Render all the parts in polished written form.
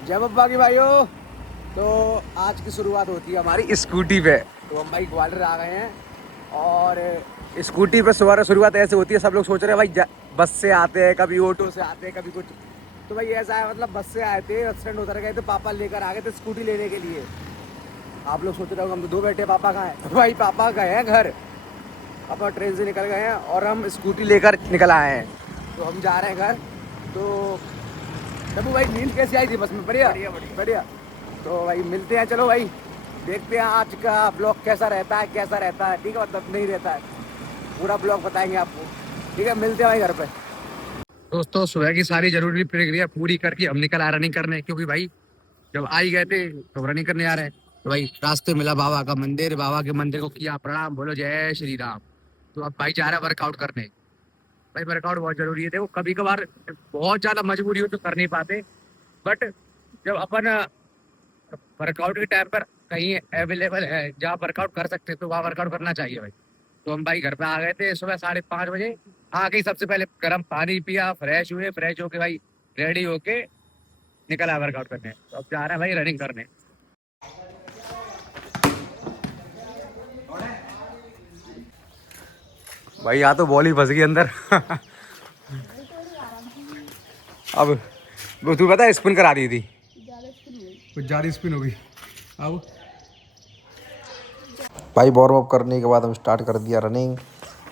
जय बब्बा की भाइयों। तो आज की शुरुआत होती है हमारी स्कूटी पे। तो हम भाई ग्वालियर आ गए हैं और स्कूटी पे सुबह शुरुआत ऐसे होती है। सब लोग सोच रहे हैं भाई बस से आते हैं, कभी ऑटो से आते हैं, कभी कुछ। तो भाई ऐसा है, मतलब बस से आए थे, एक्सीडेंट उतर गए थे, पापा लेकर आ गए थे स्कूटी लेने के लिए। आप लोग सोच रहे हो हम तो दो बैठे, पापा कहाँ हैं? तो भाई पापा गए हैं घर, पापा ट्रेन से निकल गए हैं और हम स्कूटी लेकर निकल आए हैं। तो हम जा रहे हैं घर। तो तबू भाई नींद कैसी आई थी बस में? बढ़िया बढ़िया बढ़िया। तो भाई मिलते हैं, चलो भाई देखते हैं आज का ब्लॉग कैसा रहता है, कैसा रहता है। ठीक है, मतलब नहीं रहता है, पूरा ब्लॉग बताएंगे आपको। ठीक है, मिलते हैं भाई घर पे। दोस्तों सुबह की सारी जरूरी प्रक्रिया पूरी करके हम निकल आए रनिंग करने, क्योंकि भाई जब आ ही गए थे तो रनिंग करने आ रहे हैं। तो भाई रास्ते मिला बाबा का मंदिर, बाबा के मंदिर को किया प्रणाम, बोलो जय श्री राम। तो अब भाई जा रहा है वर्कआउट करने। भाई वर्कआउट बहुत जरूरी है। देखो कभी कभार बहुत ज्यादा मजबूरी हो तो कर नहीं पाते, बट जब अपन वर्कआउट के टाइम पर कहीं अवेलेबल है जहाँ वर्कआउट कर सकते हैं तो वहाँ वर्कआउट करना चाहिए भाई। तो हम भाई घर पे आ गए थे सुबह 5:30 बजे। आके ही सबसे पहले गर्म पानी पिया, फ्रेश हुए, फ्रेश होके भाई रेडी होके निकला वर्कआउट करने। तो अब जा रहे हैं भाई रनिंग करने। भाई यहाँ तो बॉल ही फंस गई अंदर। अब वो तू पता है स्पिन करा दी थी, कुछ ज़्यादा स्पिन हो गई। अब भाई वार्म अप करने के बाद हम स्टार्ट कर दिया रनिंग।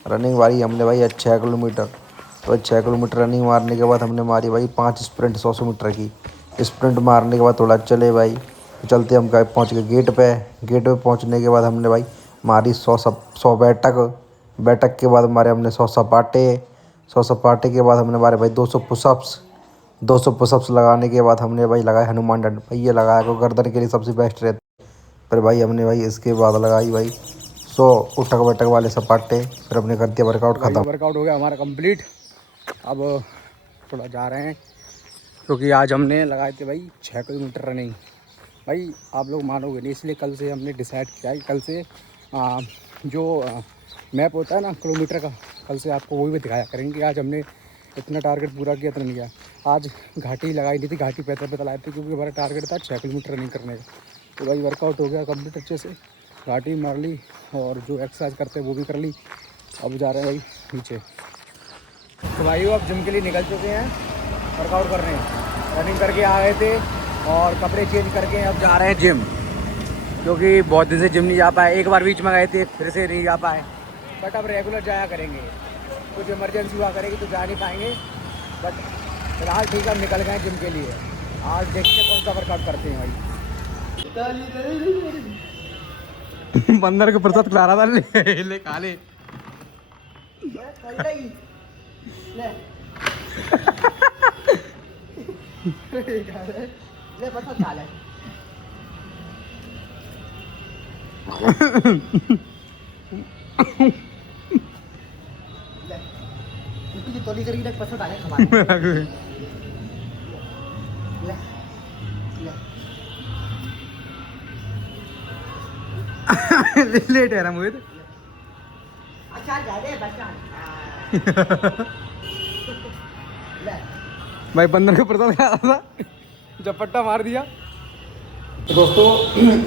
रनिंग मारी हमने भाई 6 किलोमीटर। तो 6 किलोमीटर रनिंग मारने के बाद हमने मारी भाई 5 स्प्रिंट 100 मीटर की। स्प्रिंट मारने के बाद थोड़ा चले भाई, तो चलते हम गए पहुँच गए गेट पे। गेट पे पहुँचने के बाद हमने भाई मारी 100 बैठक। बैठक के बाद हमारे हमने 100 सपाटे। 100 सपाटे के बाद हमने मारे भाई 200 पुशअप्स। 200 पुशअप्स लगाने के बाद हमने भाई लगाए हनुमान दंड। भाई ये लगाया को गर्दन के लिए सबसे बेस्ट रहता है। फिर भाई हमने भाई इसके बाद लगाई भाई 100 उठक बैठक वाले सपाटे। फिर हमने कर दिया वर्कआउट भाई ख़त्म। वर्कआउट हो गया हमारा कंप्लीट। अब थोड़ा जा रहे हैं, क्योंकि आज हमने लगाए थे भाई 6 किलोमीटर रनिंग। भाई आप लोग मानोगे नहीं, इसलिए कल से हमने डिसाइड किया है कल से जो मैप होता है ना किलोमीटर का, कल से आपको वही भी दिखाया करेंगे। आज हमने इतना टारगेट पूरा किया, इतना नहीं किया। आज घाटी लगाई नहीं थी, घाटी पैदल लाए थे, क्योंकि हमारा टारगेट था 6 किलोमीटर रनिंग करने का। तो भाई वर्कआउट हो गया कंप्लीट अच्छे से, घाटी मार ली और जो एक्सरसाइज करते हैं वो भी कर ली। अब जा रहे हैं भाई नीचे। तो भाई अब जिम के लिए निकल चुके हैं वर्कआउट करने। रनिंग करके आ गए थे और कपड़े चेंज करके अब जा रहे हैं जिम, क्योंकि बहुत दिन से जिम नहीं जा पाए। एक बार बीच में गए थे, फिर से नहीं जा पाए, बट अब रेगुलर जाया करेंगे। कुछ इमरजेंसी हुआ करेगी तो जा नहीं पाएंगे, बट फिलहाल ठीक है, हम निकल गए जिम के लिए। आज देखते हैं कौन सा वर्कआउट करते हैं भाई। बंदर के प्रसाद खिला रहा था, ले खा ले। ले प्रसाद खा ले। तोली करी पसंद आया खा लेट है मोहित। अच्छा जा दे भाई बंदर को प्रसाद खा रहा था, झपट्टा मार दिया। तो दोस्तों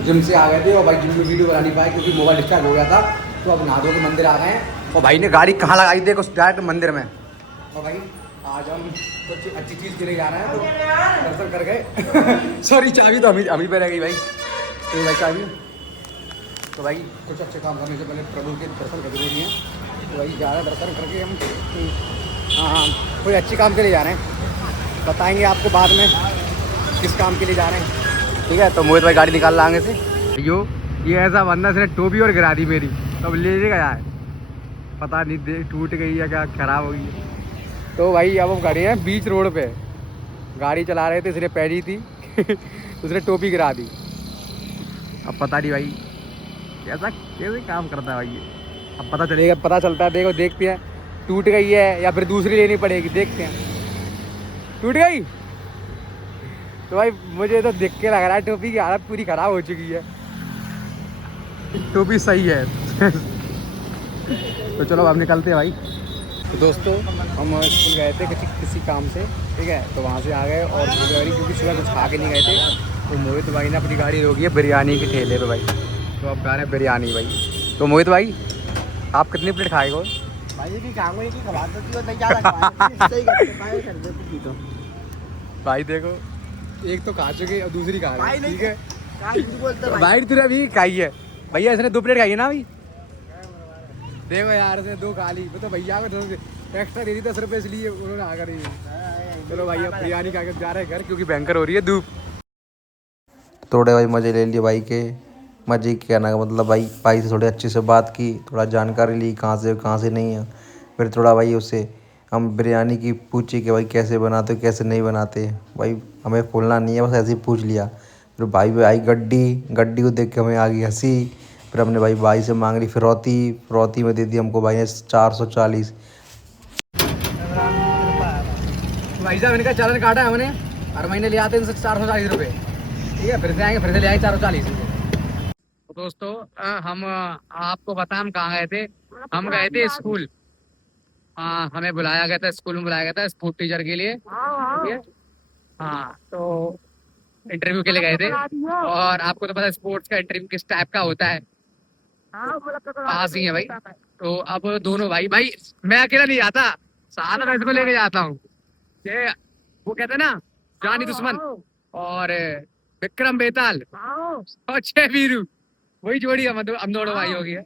जिम से आ गए थे और भाई जिम में वीडियो बना नहीं पाए क्योंकि मोबाइल डिस्चार्ज हो गया था। तो अब नहा धो के मंदिर आ गए हैं और भाई ने गाड़ी कहाँ लगाई थी कुछ डायरेक्ट मंदिर में। और भाई आज हम कुछ अच्छी चीज़ के लिए जा रहे हैं, तो दर्शन कर गए। सॉरी चाबी तो हम ही पे रह गई भाई। तो भाई चाबी, तो भाई कुछ अच्छे काम करने से पहले प्रभु के दर्शन कर रही हैं। तो भाई जा रहे हैं दर्शन करके हम। हाँ, कोई अच्छे काम के लिए जा रहे हैं, बताएंगे आपको बाद में किस काम के लिए जा रहे हैं। ठीक है, तो मोहित भाई गाड़ी निकाल लाएंगे से। यो ये ऐसा बंदा, इसने टोपी और गिरा दी मेरी, तो अब ले गया है, पता नहीं दे टूट गई है क्या, खराब हो गई है। तो भाई अब हम खड़े हैं बीच रोड पे, गाड़ी चला रहे थे, इसने पैरी थी। उसने टोपी गिरा दी। अब पता नहीं भाई कैसे काम करता है भाई ये, अब पता चलेगा, पता चलता है। देखो देखते हैं टूट गई है या फिर दूसरी लेनी पड़ेगी, देखते हैं। टूट गई तो भाई मुझे तो देख के लग रहा है टोपी की हालत पूरी ख़राब हो चुकी है। टोपी सही है। तो चलो अब निकलते हैं भाई। तो दोस्तों हम स्कूल गए थे किसी काम से, ठीक है, तो वहाँ से आ गए और भूख लग रही क्योंकि सुबह कुछ खा के नहीं गए थे। तो मोहित भाई ने अपनी गाड़ी रोकी है बिरयानी के ठेले पे भाई, तो अब खा रहे हैं बिरयानी भाई। तो मोहित भाई आप कितनी प्लेट खाएगा भाई? देखो एक तो खा चुके और दूसरी खा रहे हैं, ठीक है भाई तेरा भी खाई है भैया, इसने 2 प्लेट खाई है ना अभी। देखो यार इसने 2 खा ली, तो भैया को एक्स्ट्रा दे दी 10 रुपये, इसलिए उन्होंने आ कर चलो भैया बिरयानी खा कर जा रहे हैं घर क्योंकि भयंकर हो रही है धूप। थोड़े भाई मज़े ले लिए भाई के। मज़े के कहने का मतलब भाई से थोड़े अच्छे से बात की, थोड़ा जानकारी ली कहाँ से नहीं है। फिर थोड़ा भाई उससे हम बिरयानी की पूछी कि भाई कैसे बनाते हो कैसे नहीं बनाते। भाई हमें खोलना नहीं है, बस ऐसे ही पूछ लिया। फिर भाई आई गड्डी को देख के हमें आ गई हंसी। फिर हमने भाई से मांग ली फिरौती में दे दी हमको भाई ने 440। भाई साहब इनका चालान काटा है हमने, हर महीने ले आते हैं इनसे 440 रुपये, ठीक है, फिर से आएंगे फिर से ले आएंगे 440 रुपये। तो दोस्तों हम आपको बताएं हम कहाँ गए थे। हम गए थे स्कूल, हमें बुलाया गया था, स्कूल में बुलाया गया था स्पोर्ट टीचर के लिए, ठीक है। हाँ तो इंटरव्यू के लिए गए थे, और आपको तो पता है स्पोर्ट्स का इंटरव्यू किस टाइप का होता है, पास ही है भाई। तो अब दोनों भाई मैं अकेला नहीं जाता, साथ में इसको लेके जाता हूँ। ये वो कहते हैं ना जानी दुश्मन और विक्रम बेताल और 6 वीरू, वही जोड़ी हम दोनों भाई हो गया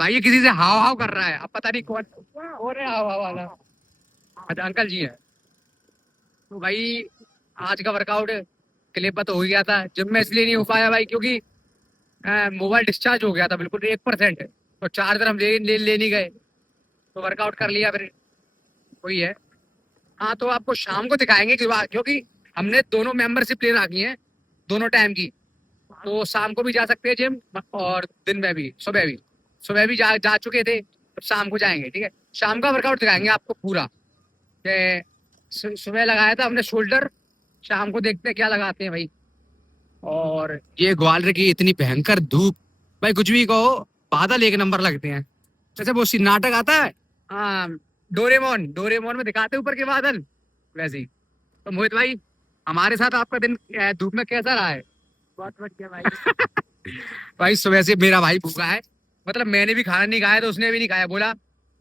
भाई। ये किसी से हाव हाव कर रहा है, अब पता नहीं कौन हो रहा है हाव हाव वाला। अच्छा अंकल जी है। तो भाई आज का वर्कआउट क्लिप तो हो गया था, जिम में इसलिए नहीं हो पाया भाई क्योंकि मोबाइल डिस्चार्ज हो गया था बिल्कुल 1%, तो चार्जर हम ले नहीं गए, तो वर्कआउट कर लिया फिर वही है। हाँ तो आपको शाम को दिखाएंगे क्योंकि हमने दोनों मेंबरशिप ले रखी है दोनों टाइम की, तो शाम को भी जा सकते हैं जिम और दिन में भी, सुबह भी जा चुके थे, तो शाम को जाएंगे, ठीक है। शाम का वर्कआउट दिखाएंगे आपको पूरा, सुबह लगाया था हमने शोल्डर, शाम को देखते हैं क्या लगाते हैं भाई। और ये ग्वालियर की इतनी भयंकर धूप, भाई कुछ भी कहो बादल एक नंबर लगते हैं। जैसे वो नाटक आता है डोरेमोन में दिखाते ऊपर के बादल, वैसे ही। तो मोहित भाई हमारे साथ आपका दिन धूप में कैसा रहा है? बहुत बढ़िया भाई। भाई सुबह से मेरा भाई भूखा है, मतलब मैंने भी खाना नहीं खाया तो उसने भी नहीं खाया, बोला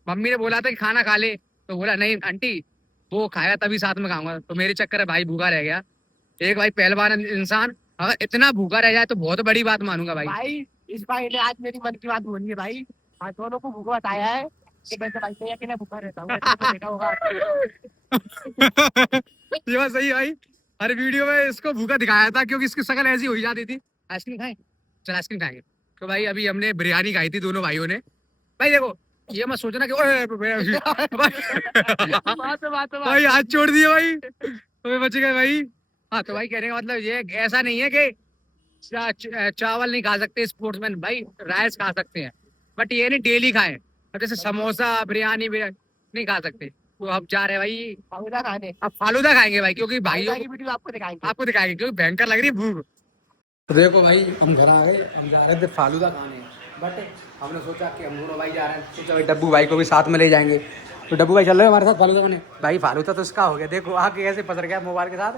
मम्मी ने बोला था कि खाना खा ले, तो बोला नहीं आंटी वो खाया तभी साथ में खाऊंगा, तो मेरे चक्कर में भाई भूखा रह गया। एक भाई पहलवान इंसान अगर इतना भूखा रह जाए तो बहुत बड़ी बात मानूंगा भाई। इस भाई ने आज मेरी मन की बात बोली है भाई, आज दोनों को भूखा बताया है कि मैं भाई से अकेले भूखा रहता हूँ, देखा होगा। ये बात सही है भाई, हर वीडियो में इसको भूखा दिखाया था क्योंकि इसकी शक्ल ऐसी हो जाती थी। आइसक्रीम खाएं, चल आइसक्रीम खाएंगे। तो भाई अभी हमने बिरयानी खाई थी दोनों भाइयों ने। भाई देखो ये मत सोचना कि भाई हाथ छोड़ दिए भाई, तो बच गए भाई। हाँ तो भाई कहने का मतलब ये ऐसा नहीं है कि चावल नहीं खा सकते स्पोर्ट्समैन, भाई राइस खा सकते हैं, बट ये नहीं डेली खाएं। अब जैसे समोसा बिरयानी नहीं खा सकते, तो अब जा रहे हैं भाई फालूदा खाने। अब फालूदा खाएंगे भाई क्योंकि भाई की वीडियो आपको दिखाएंगे क्योंकि भयंकर लग रही है भूख। तो देखो भाई हम घर आ गए, हम जा रहे थे फालूदा खाने, बट हमने सोचा कि हम दोनों भाई जा रहे हैं, सोचा भाई डब्बू भाई को भी साथ में ले जाएंगे। तो डब्बू भाई चल रहे हैं हमारे साथ फालूदा खाने। भाई फालूदा तो इसका हो गया, देखो आके ऐसे पसर गया मोबाइल के साथ,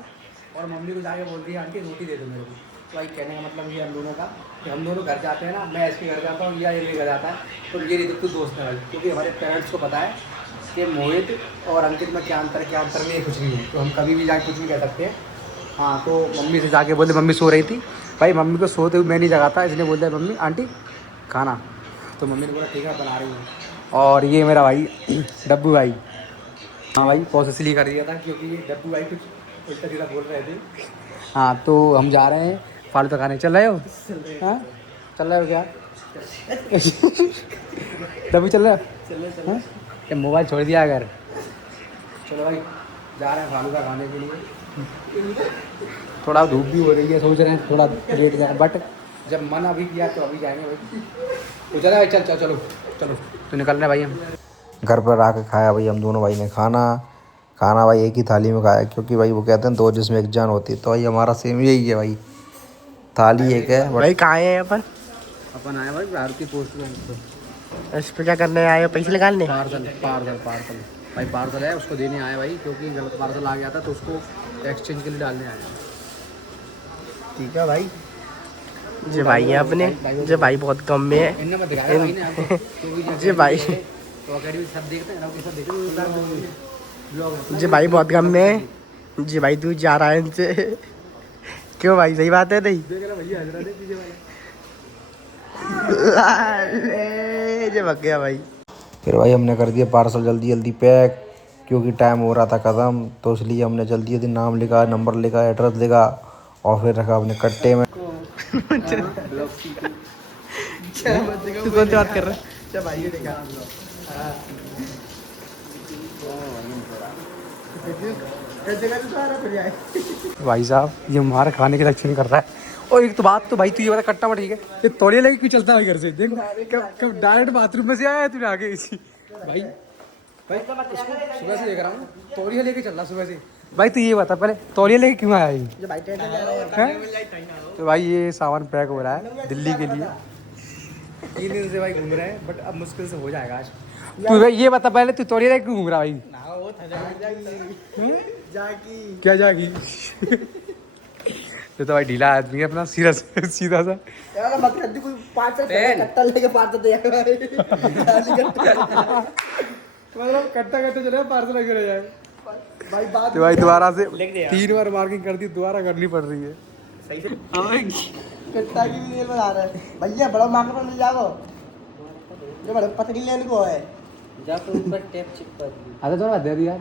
और मम्मी को जाके बोल दिया आंटी रोटी दे दो मेरे को। तो भाई कहने का मतलब ये हम दोनों का कि हम दोनों घर जाते हैं ना, मैं इसके घर जाता हूँ या ये मेरे घर जाता है, तो ये ऋतु दोस्त है भाई, क्योंकि हमारे पेरेंट्स को पता है कि मोहित और अंकित में क्या अंतर नहीं, कुछ नहीं है, तो हम कभी भी जाके कुछ नहीं कह सकते हैं। हाँ तो मम्मी से जाके बोलते, मम्मी सो रही थी भाई, मम्मी को सोते हुए मैं नहीं जगाता, इसलिए बोलते हैं मम्मी आंटी खाना, तो मम्मी ने बोला ठीक है बना रही हूँ। और ये मेरा भाई डब्बू भाई, हाँ भाई पॉज इसलिए कर दिया था क्योंकि ये डब्बू भाई कुछ उल्टा सीधा बोल रहे थे। हाँ तो हम जा रहे हैं फालूदा खाने, चल रहे हो? हाँ चल रहे हो क्या? डब्बू चल रहा है? क्या मोबाइल छोड़ दिया अगर? चलो भाई जा रहे हैं फालूदा खाने के लिए। थोड़ा धूप भी हो रही है, सोच रहे हैं थोड़ा लेट जाए, बट जब मन अभी किया तो अभी जाएंगे भाई। तो चला भाई चलो तो निकल रहे भाई हम। घर पर आके खाया भाई हम दोनों भाई ने खाना भाई एक ही थाली में खाया, क्योंकि भाई वो कहते हैं दो जिसमें एक जान होती है, तो भाई हमारा सेम यही है भाई, थाली एक है। भाई कहाँ है अपन आए भाई भारतीय पोस्ट बैंक पे। इस पे क्या करने आए हो, पैसे निकालने? पार्सल पार्सल पार्सल भाई, पार्सल है उसको देने आए भाई, क्योंकि गलत पार्सल आ गया था तो उसको एक्सचेंज के लिए डालने आए हैं। ठीक है भाई। जे भाई है अपने, जे भाई बहुत कम में है। इनने मत दिखाया भाई ने आपको, क्योंकि जे भाई तो अकेडमी सब देखते हैं ना, सब देखते हैं ब्लॉग। जे भाई बहुत कम में है। जे भाई तू जा रहा है इनसे। क्यों भाई, सही बात है नहीं? देख रहा भैया हजरा दे पीछे वाला। जे भग गया भाई। फिर भाई हमने कर दिया पार्सल जल्दी जल्दी पैक, क्योंकि टाइम हो रहा था ख़त्म, तो इसलिए हमने जल्दी जल्दी नाम लिखा, नंबर लिखा, एड्रेस लिखा और फिर रखा अपने कट्टे में। तू कौन सी बात कर रहा है? अच्छा भाई ये देखा। भाई साहब ये हमारे खाने के लक्षण कर रहा है। और एक तो बात तो भाई तू ये बता, कट्टा ठीक है, ये तौलिया लेके क्यों चलता है भाई घर से? देख कब डायरेक्ट बाथरूम में से आया है तूने आगे इसी भाई। भाई सुबह से देख रहा हूँ तौलिया लेके चल रहा सुबह से। भाई तू ये बता पहले, तौलिया लेके क्यों आया ये? तो भाई ये सामान पैक हो रहा है दिल्ली के लिए। 3 दिन से भाई घूम रहे हैं, बट अब मुश्किल से हो जाएगा आज। तू भाई ये बता पहले, तू तौलिया लेके क्यों घूम रहा भाई? क्या जाएगी? तो भाई ढीला आदमी है अपना, सीधा सीधा सा। मतलब कट्टा कट्टा चले पार्सल लगे रह जाए भाई। बात तो भाई दोबारा से 3 बार मार्किंग कर दी, दोबारा करनी पड़ रही है। सही से कट्टा की भी देर बता रहा है भैया। बड़ा मार्केट में मिल जाओ, जो बड़ा पतली लेने को है। जा तो ऊपर टेप चिपका दी। अरे थोड़ा दे दिया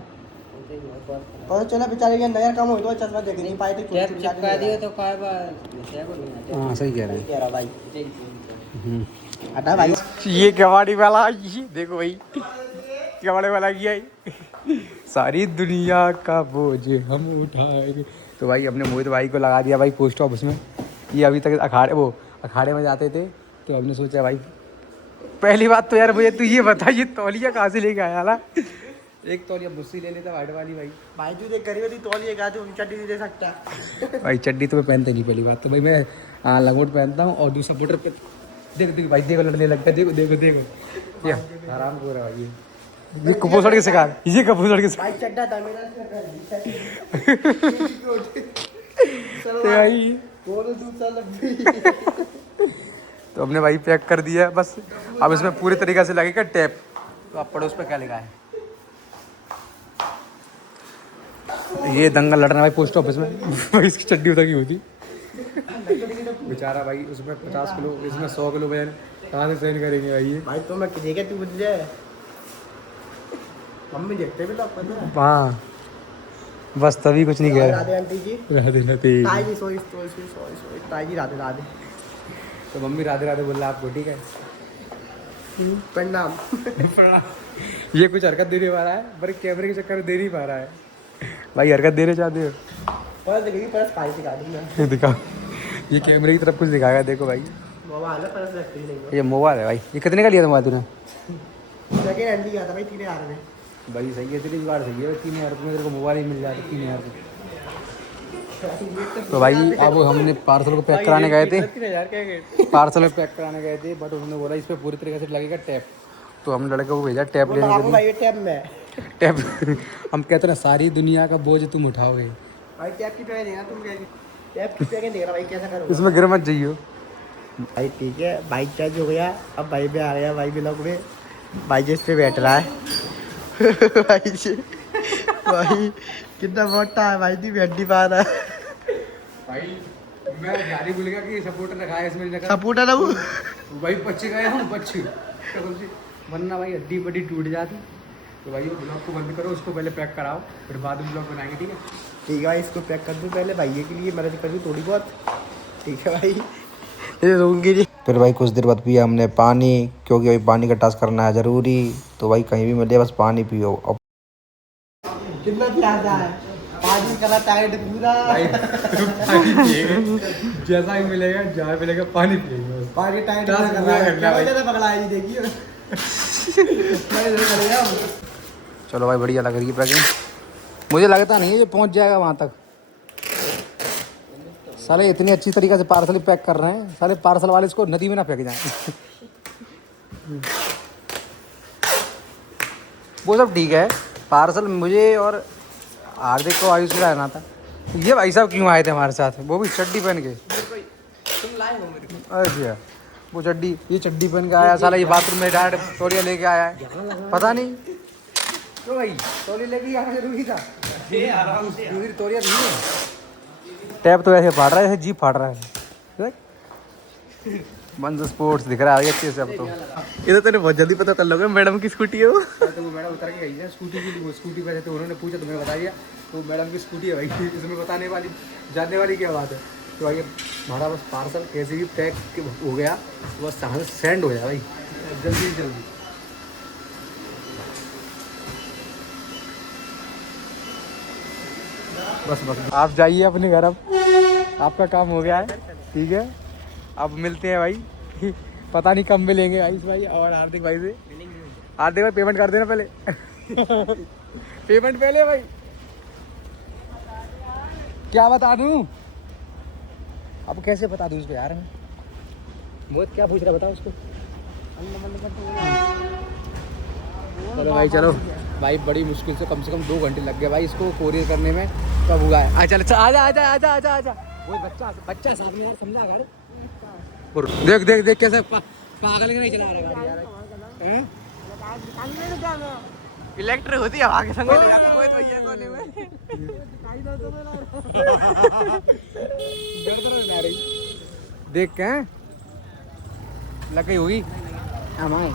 और चला बेचारे के नया काम हो तो चश्मा देख नहीं पाए थे। टेप चिपका दिए तो काय बार विषय को नहीं आता। हाँ सही कह रहे हैं। कह रहा भाई। हटा भाई। ये कबाड़ी वाला, ये देखो भाई कबाड़ी वाला किया है। सारी दुनिया का बोझ हम उठाएंगे। तो भाई हमने मोहित भाई को लगा दिया भाई पोस्ट ऑफिस में। ये अभी तक अखाड़े में जाते थे, तो हमने सोचा भाई पहली बात तो यार मुझे तू ये बता, ये तौलिया कहाँ से लेके आया ना? एक तौलिया मुझसे ले लेता वाइट वाली भाई। भाई तू देख करी वाली तौलिए का तू चड्डी नहीं दे सकता। भाई चड्डी तो मैं पहनता नहीं, पहली बात तो भाई मैं लंगोट पहनता हूँ और दूसरा मोटर पे। देखो देखो भाई, देखो लड़ने लगता है। देखो देखो देखो क्या आराम हो रहा है ये कुपोषण के शिकार, ये कुपोषण के शिकार। भाई चड्डा था मेरा। भाई बोलो दूसरा लब्बी। तो हमने भाई पैक कर दिया है बस। अब इसमें पूरे तरीके से लगेगा टैप। तो आप पढ़ो उस पर क्या लिखा है। ये दंगल लड़ रहा है भाई पोस्ट ऑफिस में। भाई इसकी चड्डी उतर की होती बेचारा भाई, उसमें 50 किलो, इसमें 100 किलो वजन, कहाँ से सहन करेंगे भाई ये? भाई तो मैं देखे तू बुझ जाए। मम्मी देखते भी लोग पता है। हाँ बस तभी कुछ नहीं कह राधे आंटी जी। राधे राधे। ताई जी सॉरी सॉरी सॉरी सॉरी ताई जी राधे राधे। तो मम्मी राधे राधे बोल रहा आपको, ठीक है? प्रणाम। ये कुछ हरकत दे नहीं पा रहा है, पर कैमरे के चक्कर में दे नहीं पा रहा है भाई। हरकत देने चाहते हो? पर देखिए पर स्पाइस दिखा दूंगा। दिखाओ, ये कैमरे की तरफ कुछ दिखाएगा। देखो भाई मोबाइल है पर रखते ही नहीं। ये मोबाइल है भाई। ये कितने का लिया था मोबाइल तूने? सेकंड हैंड लिया था भाई 3000 में। भाई सही है, तेरी जुगाड़ सही है। 3000 रुपये में तेरे को मोबाइल ही मिल जाता 3000 रुपये। तो भाई अब हमने पार्सल को पैक कराने गए थे। पार्सल में पैक कराने गए थे, बट उन्होंने बोला इस पर पूरी तरीके से लगेगा टैप। तो हम लड़के को भेजा टैप लेने के लिए। भाई टैप में टैप हम कहते ना सारी दुनिया का बोझ तुम उठाओगे। भाई टैप की पैकेट देना तुम। टैप की पैकेट देना भाई, कैसा करोगे? इसमें गिर मत जाइयो भाई ठीक है, बाइक चार्ज हो गया। अब भाई पे आ गया भाई ब्लॉग में। भाई जिस पे बैठ रहा है। भाई कितना मोटा है भाई, दी बैठ नहीं पा रहा भाई। मैं गाड़ी भूल गया कि सपोर्टर रखा है इसमें। सपोर्ट है ना वो। भाई बच्चे गए हम बच्चे, वरना भाई हड्डी बड्डी टूट जाती। तो भाई ब्लॉग को बंद करो, उसको पहले पैक कराओ, फिर बाद में ब्लॉग बनाएंगे, ठीक है? ठीक है भाई, इसको पैक कर दूँ पहले भैया के लिए, मदद कर दूँ थोड़ी बहुत। ठीक है भाई, रहूँगी नहीं। फिर भाई कुछ देर बाद पिया हमने पानी, क्योंकि भाई पानी का टास्क करना है ज़रूरी। तो भाई कहीं भी मिले बस पानी पियो। और कितना प्यासा है, पानी करा टाइट पूरा। जैसा ही मिलेगा, जहाँ मिलेगा पानी पिएंगे बस। पानी टाइट टास्क पूरा करना है भाई। पकड़ा है देखिए। चलो भाई बढ़िया लग रही है पैकिंग। मुझे लगता नहीं है ये पहुंच जाएगा वहाँ तक। साले इतनी अच्छी तरीके से पार्सल पैक कर रहे हैं, साले पार्सल वाले इसको नदी में ना फेंक जाएं। वो सब ठीक है। पार्सल मुझे और हार्दिक को आयुष को लाना था। ये भाई साहब क्यों आए थे हमारे साथ, वो भी चड्डी पहन के? तुम लाए हो मेरे को। अच्छा, वो चड्डी, ये चड्डी पहन के आया साला, ये बाथरूम में डायरेक्ट तौलिया लेके आया है, पता नहीं क्यों भाई। तौलिया लेके आना जरूरी था, दूसरी तौलिया नहीं है। टैप तो ऐसे फाड़ रहा है, ऐसे जीप फाड़ रहा है। बंद स्पोर्ट्स दिख रहा है अच्छे से अब तो। ये तो तेरे बहुत जल्दी पता चल लोगे मैडम की स्कूटी है वो। तो वो मैडम उतर के गई है स्कूटी की, वो स्कूटी पे तो उन्होंने पूछा तो मैंने बता दिया तो मैडम की स्कूटी है भाई, इसमें बताने वाली जानने वाली क्या बात है। तो भाई हमारा बस पार्सल कैसे भी पैक हो गया, बस यहाँ से सेंड हो जाए भाई जल्दी से जल्दी। बस बस आप जाइए अपने घर, अब आपका काम हो गया है, ठीक है। अब मिलते हैं भाई, पता नहीं कब मिलेंगे आयुष भाई और हार्दिक भाई से। हार्दिक भाई पेमेंट कर देना पहले पेमेंट पहले भाई। क्या बता दूं, अब कैसे बता दूं उसको यार मैं? मोहित क्या पूछ रहा बता उसको। चलो भाई चलो भाई, बड़ी मुश्किल से कम 2 घंटे लग गए भाई इसको कोरियर करने में, कब हुआ है। आ चल आजा आजा आजा आजा आजा, वो बच्चा साथ में यार, समझा कर। देख देख देख कैसे पागल नहीं चला रहा गाड़ी यार। इलेक्ट्रिक होती है हवा के संग ले जाते मोहित भैया कोने में। डर तो नहीं रही, देख के लग गई होगी हमारे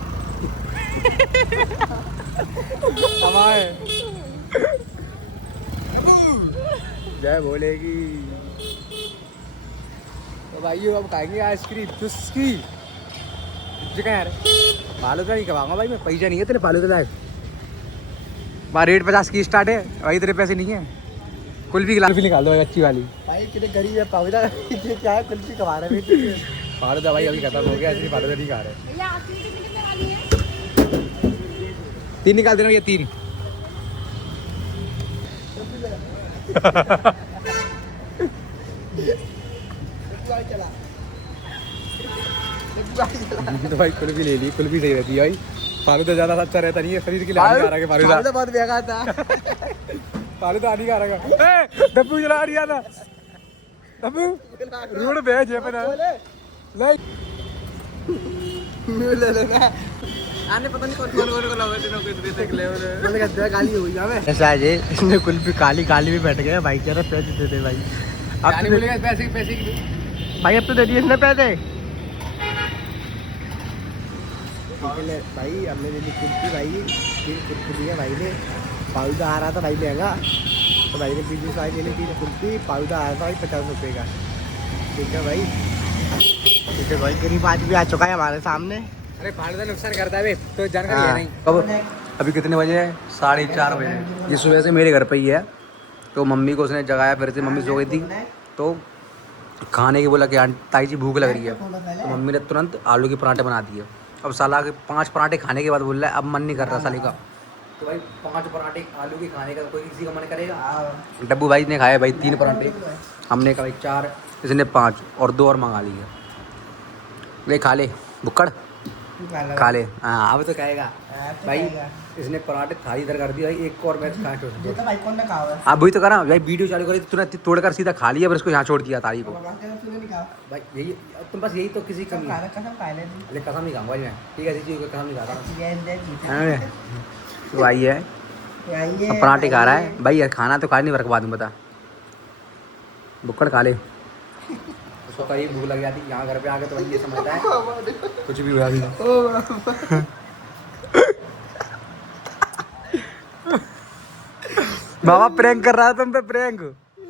हमारे जय बोलेगी। तो भाई अब खाएंगे आइसक्रीम चुस्की चिकन यार। फालूदा नहीं खवाऊंगा भाई मैं, पैसा नहीं है तेरे फालूदा लायक। वहाँ रेट 50 की स्टार्ट है भाई, तेरे पैसे नहीं है। कुल्फी निकाल दो भाई अच्छी वाली। भाई कितने गरीब है पावड़ा, ये क्या है कुल्फी खवा रहे हैं। फालूदा भाई अभी खत्म हो गया, इसलिए फालूदा नहीं खा रहे। 3 निकाल देना, ये 3 तो भाई कुल्फी ले ली, कुल्फी सही रहती है भाई। फालूदा ज्यादा अच्छा रहता नहीं है, शरीर के लिए हानिकारक है फालूदा। बहुत बेकार था। फालूदा हानिकारक है। डब्बू चला रही था, डब्बू रोड पे जे पे ले लेना आने पता नहीं कौन को लगा दिनों को देख ले। मैंने कहा गाली हुई हमें ऐसा आज इसने कुल्फी काली काली भी बैठ गया भाई, कह रहा पैसे दे दे भाई। अब तो बोलेगा पैसे की भाई अब तो दे दिए इसने पैसे। भाई हमने दे दी कुल्फी भाई, फिर कुल्फी दिया भाई ने। पाउडा आ रहा था भाई महंगा, तो भाई ने 20 रुपये ले ली 3 कुल्फी। पाउडा आ रहा था भाई 50 रुपये का। ठीक है भाई, ठीक है भाई। गरीब आदमी आ चुका है हमारे सामने। अरे फालूदा नुकसान करता है बे, तो जानकारी है नहीं। कब अभी कितने बजे है? 4:30 बजे। ये सुबह से मेरे घर पे ही है, तो मम्मी को उसने जगाया, फिर से मम्मी सो गई थी तो खाने की बोला कि ताई जी भूख लग रही है, तो मम्मी ने तुरंत आलू के पराठे बना दिए। अब साला के 5 पराठे खाने के बाद बोल रहा है अब मन नहीं कर रहा साले का। तो भाई 5 पराठे आलू के खाने का कोई किसी का मन करेगा? डब्बू भाई ने खाया भाई 3 पराठे, हमने कहा भाई 4, इसने 5 और 2 और मंगा लिए। ले खा ले बुक्कड़, खा ले। हाँ अब तो कहेगा भाई, इसने पराठे थाली इधर कर दिया भाई, एक और मैच कहाँ छोड़ दिया भाई कौन ने कहा? आप वही तो करा भाई, वीडियो चालू करी तुरंत तोड़कर सीधा खा लिया, फिर इसको यहाँ छोड़ दिया थाली को। भाई यही तुम बस यही तो किसी कमी है। अरे कसम नहीं खाऊंगा भाई मैं, ठीक है, ऐसी चीज़ कसम नहीं खाता। तो आई है अब पराठे खा रहा है भाई, यार खाना तो खा नहीं वर्क बाद में बता, बुक्कड़ खा ले। उसको कहीं भूख लग जाती यहाँ घर पे आके, तो भाई ये समझता है कुछ भी हुआ भी। बाबा प्रैंक कर रहा है तुम पे, प्रैंक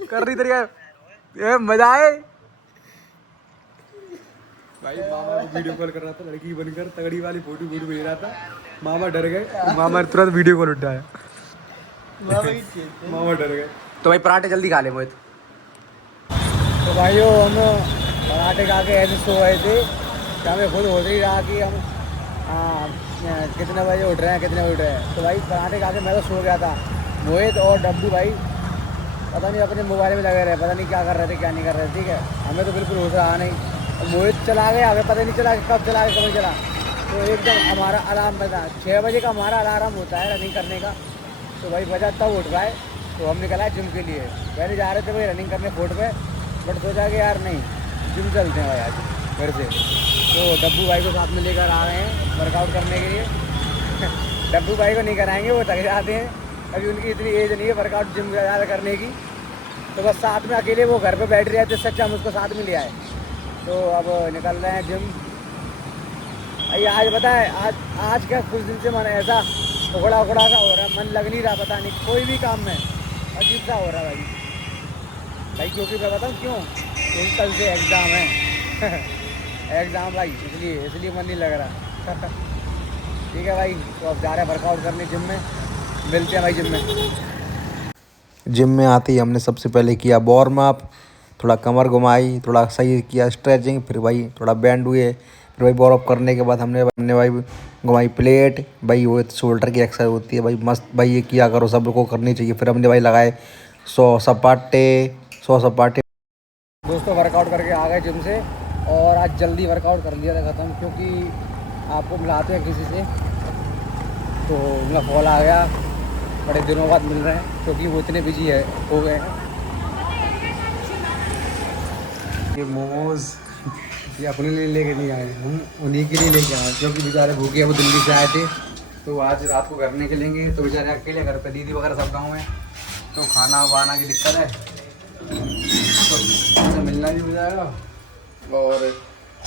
कर रही तरीका ये मजा आए भाई। मामा को वीडियो कॉल कर रहा था लड़की बनकर, तगड़ी वाली फोटो भेज रहा था। मामा डर गए, तो मामा ने तुरंत वीडियो कॉल उठाया। मामा डर गए। तो भाई पराठे जल्दी खा ले मोहित। तो भाइयों हम पराठे खा के ऐसे सो गए थे कि हमें खुद हो रही रहा कि हम कितने बजे उठ रहे हैं, कितने बजे उठ रहे हैं। तो भाई पराठे खा के मैं तो सो गया था। मोहित और डब्बू भाई पता नहीं अपने मोबाइल में लगे रहे, पता नहीं क्या कर रहे थे क्या नहीं कर रहे थे। ठीक है, हमें तो बिल्कुल होश रहा नहीं। मोहित चला गया, हमें पता नहीं चला कब चला कब नहीं चला। तो एकदम हमारा अलार्म बजा 6 बजे का हमारा अलार्म होता है रनिंग करने का। तो भाई बजा तब उठ पाए तो हम निकला जिम के लिए। पहले जा रहे थे भाई रनिंग करने फोर्ट पे, बट सोचा कि यार नहीं जिम चलते हैं भाई आज घर से। तो डब्बू भाई को साथ में लेकर आ रहे हैं वर्कआउट करने के लिए। डब्बू भाई को नहीं कराएंगे, वो थक जाते हैं, अभी उनकी इतनी एज नहीं है वर्कआउट जिम ज़्यादा करने की। तो बस साथ में अकेले वो घर पे बैठ रहे थे, इससे अच्छा हम उसको साथ में ले आए। तो अब निकल रहे हैं जिम। आज पता है आज क्या कुछ दिन से मन ऐसा उखड़ा उखड़ा सा हो रहा है, मन लग नहीं रहा, पता नहीं कोई भी काम में अजीब सा हो रहा है भाई। क्योंकि मैं बताऊँ क्यों, क्योंकि कल से एग्ज़ाम है। एग्ज़ाम भाई, इसलिए मन नहीं लग रहा। ठीक है भाई, तो अब जा रहे हैं वर्कआउट करने जिम में, मिलते हैं भाई जिम में। जिम में आते ही हमने सबसे पहले किया वार्म अप, थोड़ा कमर घुमाई, थोड़ा सही किया स्ट्रेचिंग, फिर भाई थोड़ा बैंड हुए, फिर भाई वार्म अप करने के बाद हमने भाई घुमाई प्लेट। भाई वो शोल्डर की एक्सरसाइज होती है भाई, मस्त भाई, ये किया करो, सब को करनी चाहिए। फिर हमने भाई लगाए 100 सपाटे। दोस्तों वर्कआउट करके आ गए जिम से, और आज जल्दी वर्कआउट कर लिया था ख़त्म, क्योंकि आपको मिलाते हैं किसी से तो उनका कॉल आ गया, बड़े दिनों बाद मिल रहे हैं क्योंकि वो इतने बिजी हो गए हैं। ये मोमोज़ ये अपने लिए लेके नहीं आए, हम उन्हीं के लिए लेके आए, क्योंकि बेचारे भूखे हैं, वो दिल्ली से आए थे। तो आज रात को घर निकलेंगे, तो बेचारे अकेले घर पे, दीदी वगैरह सब गाँव में, तो खाना वाना की दिक्कत है, तो उनसे मिलना भी हो जाएगा और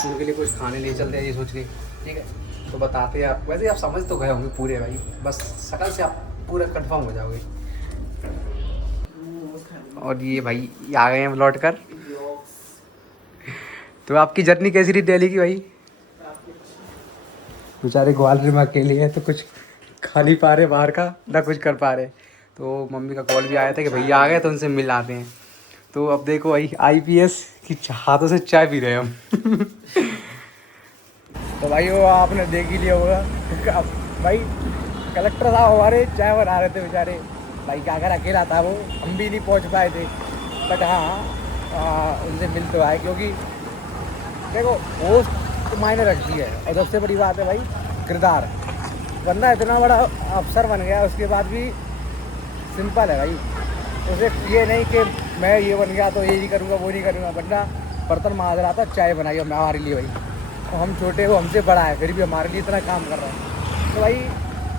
उनके लिए कुछ खाने ले चलते हैं ये सोच के। ठीक है, तो बताते हैं आप, वैसे आप समझ तो गए होंगे पूरे भाई, बस शकल से आप पूरा कंफर्म हो जाओगे। और ये भाई ये आ गए हैं लौट कर। तो आपकी जर्नी कैसी रही दिल्ली की भाई? बेचारे ग्वालियर में अकेले हैं, तो कुछ खा नहीं पा रहे बाहर का, ना कुछ कर पा रहे। तो मम्मी का कॉल भी आया था कि भैया आ गए, तो उनसे मिल आते हैं। तो अब देखो भाई IPS की हाथों से चाय पी रहे हैं हम। तो भाई वो आपने देख ही लिया होगा, भाई कलेक्टर साहब हमारे चाय बना रहे थे बेचारे भाई, क्या अगर अकेला था वो, हम भी नहीं पहुंच पाए थे। बट हाँ उनसे मिल तो आए, क्योंकि देखो वो तो मायने रखती है, और सबसे बड़ी बात है भाई किरदार। बंदा इतना बड़ा अफसर बन गया, उसके बाद भी सिंपल है भाई, उसे ये नहीं कि मैं ये बन गया तो ये नहीं करूँगा वो नहीं करूँगा। बंदा बर्तन मांज रहा था, चाय बनाई हमारे लिए भाई, तो हम छोटे वो हमसे बड़ा है, फिर भी हमारे लिए इतना काम कर रहा है। तो भाई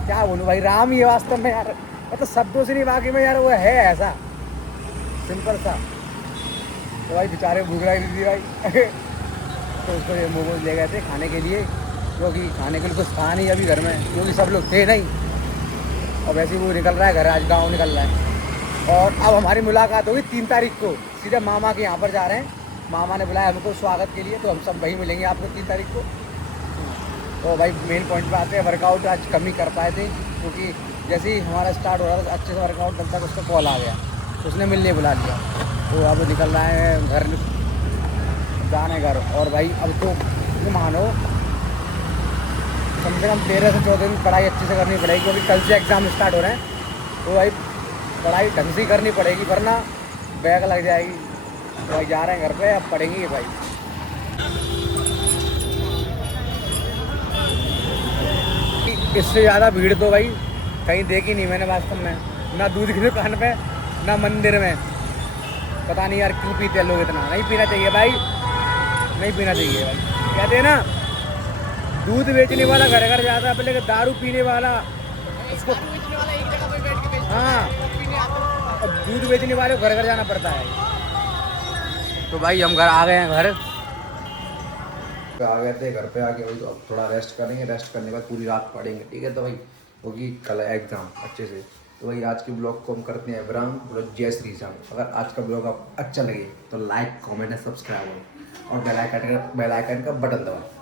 क्या बोलूँ भाई, राम ही वास्तव में यार, मतलब शब्दों से नहीं, बाकी में यार वो है ऐसा सिंपल सा। तो भाई बेचारे भूख लगी थी भाई। तो उसको ये मोमोज ले गए थे खाने के लिए, क्योंकि खाने के लिए कुछ था नहीं अभी घर में, क्योंकि सब लोग थे नहीं। और वैसे ही वो निकल रहा है घर, आज गाँव निकल रहा है। और अब हमारी मुलाकात होगी 3 तारीख को, सीधे मामा के यहाँ पर जा रहे हैं। मामा ने बुलाया हमको स्वागत के लिए, तो हम सब वहीं मिलेंगे आपको 3 तारीख को। तो भाई मेन पॉइंट पे आते हैं, वर्कआउट आज कम ही कर पाए थे, क्योंकि जैसे ही हमारा स्टार्ट हो रहा था अच्छे से वर्कआउट, तब तक उसका कॉल आ गया, उसने मिलने बुला लिया। तो अब निकल रहे हैं घर, जाने घर। और भाई अब तो मानो कम से कम 13 से 14 दिन पढ़ाई अच्छे से करनी पड़ेगी, क्योंकि कल से एग्ज़ाम स्टार्ट हो रहे हैं। तो भाई पढ़ाई ढंग से करनी पड़ेगी, वरना बैग लग जाएगी। तो भाई जा रहे हैं घर पे, अब पढ़ेंगे भाई। इससे ज़्यादा भीड़ तो भाई कहीं देखी नहीं मैंने वास्तव में, ना दूध की दुकान पे, ना मंदिर में। पता नहीं यार क्यों पीते हैं लोग इतना, नहीं पीना चाहिए भाई, नहीं पीना चाहिए भाई। कहते हैं ना, दूध बेचने वाला घर घर जाता है, पहले दारू पीने वाला उसको, हाँ, अब दूध बेचने वाले को घर घर जाना पड़ता है। तो भाई हम घर आ गए हैं, घर आ गए थे, घर पे आके भाई तो अब थोड़ा रेस्ट करेंगे, रेस्ट करने के बाद पूरी रात पढ़ेंगे। ठीक है, तो भाई होगी कल एग्ज़ाम अच्छे से। तो भाई आज के ब्लॉग को हम करते हैं विराम। बोलो जय श्री राम। अगर आज का ब्लॉग आपको अच्छा लगे तो लाइक कमेंट और सब्सक्राइब करो, और बेल आइकन का बटन दबाओ।